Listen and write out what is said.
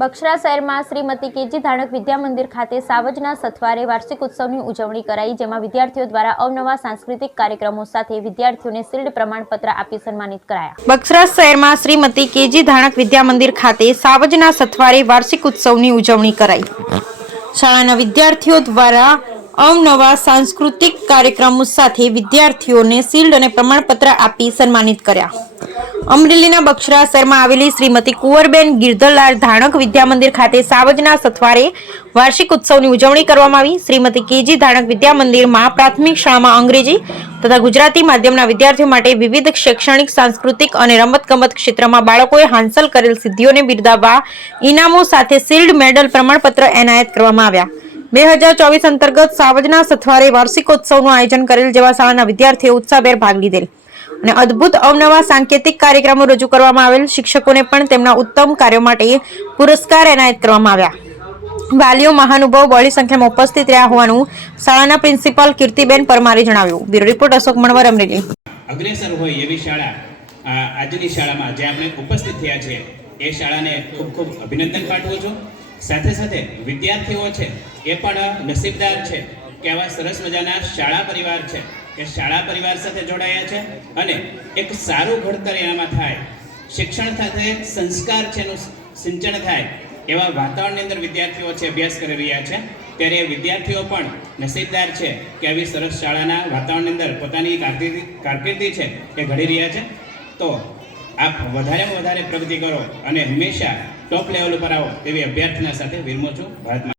બક્ષરા શહેરમાં શ્રીમતી કેજી ધાણક વિદ્યા મંદિર ખાતે સાવજના સથવારે વાર્ષિક ઉત્સવની ઉજવણી કરાઈ, જેમાં વિદ્યાર્થીઓ દ્વારા અવનવા સાંસ્કૃતિક કાર્યક્રમો સાથે વિદ્યાર્થીઓને શિલ્ડ પ્રમાણપત્ર આપી સન્માનિત કરાયા। બક્ષરા શહેરમાં શ્રીમતી કેજી ધાણક વિદ્યા મંદિર ખાતે સાવજના સથવારે વાર્ષિક ઉત્સવની ઉજવણી કરાઈ। શાળાના વિદ્યાર્થીઓ દ્વારા અવનવા સાંસ્કૃતિક કાર્યક્રમો સાથે વિદ્યાર્થીઓને શિલ્ડ અને પ્રમાણપત્ર આપી સન્માનિત કર્યા। અમરેલીના બક્ષરા શહેરમાં આવેલી શ્રીમતી કુંવરબેન ગિરધરલાલ ધાણક વિદ્યા મંદિર ખાતે સાવજના સથવારે વાર્ષિક ઉત્સવની ઉજવણી કરવામાં આવી। શ્રીમતી કેજી ધાણક વિદ્યા મંદિરમાં પ્રાથમિક શાળામાં અંગ્રેજી તથા ગુજરાતી માધ્યમના વિદ્યાર્થીઓ માટે વિવિધ શૈક્ષણિક, સાંસ્કૃતિક અને રમતગમત ક્ષેત્રમાં બાળકોએ હાંસલ કરેલ સિદ્ધિઓને બિરદાવવા ઇનામો સાથે શિલ્ડ, મેડલ, પ્રમાણપત્ર એનાયત કરવામાં આવ્યા। 2024 અંતર્ગત સાવજના સથવારે વાર્ષિકોત્સવનું આયોજન કરેલ, જેમાં શાળાના વિદ્યાર્થીઓ ઉત્સાહભેર ભાગ લીધેલ અને અદ્ભુત અવનવા સાંકેતિક કાર્યક્રમો રજૂ કરવામાં આવેલ। શિક્ષકોને પણ તેમના ઉત્તમ કાર્યો માટે પુરસ્કાર એનાયત કરવામાં આવ્યા। વાલીઓ મહાનુભાવો બહોળી સંખ્યામાં ઉપસ્થિત રહ્યા હોવાનું શાળાના પ્રિન્સિપાલ કીર્તિબેન પરમારે જણાવ્યું। Bureau report Ashok Manvar, Amreli. અગ્રેસર હોય એવી શાળા આજની શાળામાં જે આપણે ઉપસ્થિત થયા છે એ શાળાને ખૂબ ખૂબ અભિનંદન પાઠવું છું। સાથે સાથે વિદ્યાર્થીઓ છે એ પણ નસીબદાર છે કે આવા સરસ મજાના શાળા પરિવાર છે કે શાળા પરિવાર સાથે જોડાયા છે અને એક સારું ઘડતર એનામાં થાય, શિક્ષણ સાથે સંસ્કાર છે એનું સિંચન થાય એવા વાતાવરણની અંદર વિદ્યાર્થીઓ છે અભ્યાસ કરી રહ્યા છે। ત્યારે વિદ્યાર્થીઓ પણ નસીબદાર છે કે આવી સરસ શાળાના વાતાવરણની અંદર પોતાની કારકિર્દી છે એ ઘડી રહ્યા છે। તો આપ વધારેમાં વધારે પ્રગતિ કરો અને હંમેશા ટોપ લેવલ ઉપર આવો તેવી અભ્યર્થના સાથે વિરમું છું। ભારતમાં